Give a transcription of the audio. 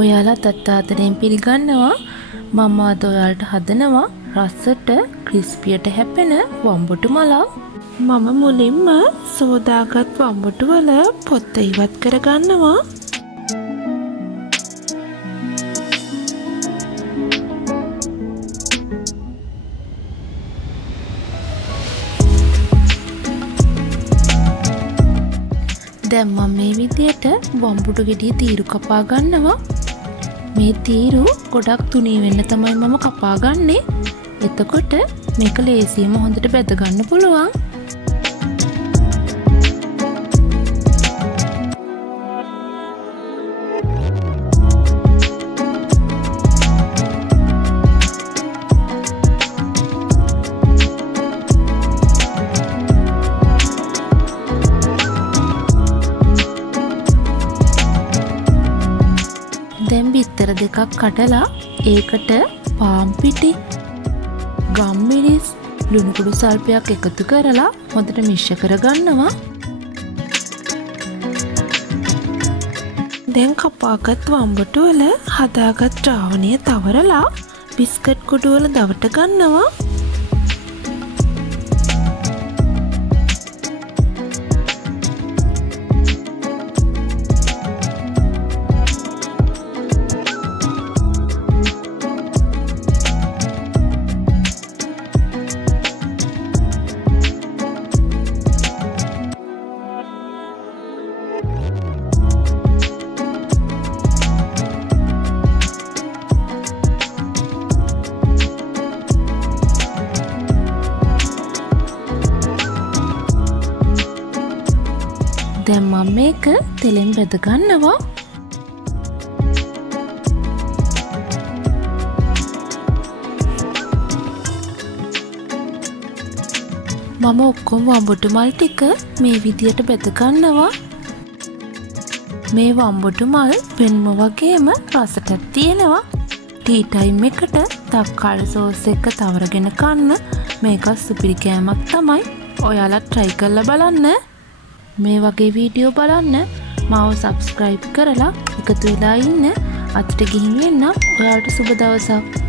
ඔයාලත් අත්තාතරෙන් පිළිගන්නවා. මම අද ඔයාලට හදනවා රසට ක්‍රිස්පියට හැපෙන වම්බොටු මලක්. මම මුලින්ම සෝදාගත් වම්බොටු වල පොත්ත ඉවත් කරගන්නවා. දැන් මම මේ විදියට වම්බුඩු ගෙඩිය තීරු කපා ගන්නවා. මේ තීරු ගොඩක් තුනී වෙන්න තමයි මම කපා ගන්නේ. එතකොට මේක ලේසියෙන්ම හොඳට බෙද ගන්න පුළුවන්. දැන් බිත්තර දෙකක් කඩලා ඒකට පාන් පිටි, ගම්මිරිස්, ලුණු කුඩු සල්පයක් එකතු කරලා හොඳට මිශ්‍ර කරගන්නවා. දැන් කපාගත් වම්බොටු වල හදාගත් ද්‍රාවණය තවරලා බිස්කට් කුඩු වල දවට ගන්නවා. දැන් මම මේක තෙලෙන් බෙද ගන්නවා. මම ඔක්කොම වම්බොටු මල් ටික මේ විදියට බෙද ගන්නවා. මේ වම්බොටු මල් වෙනම වගේම රසටත් තියෙනවා. ටී ටයිම් එකට තක්කාලි සෝස් එක තවරගෙන කන්න මේක සුපිරි කෑමක් තමයි. ඔයාලා try කරලා බලන්න. මේ වගේ වීඩියෝ බලන්න මාව subscribe කරලා එකතු වෙලා ඉන්න. අතට ගිහින් එන්න. ඔයාලට සුබ දවසක්.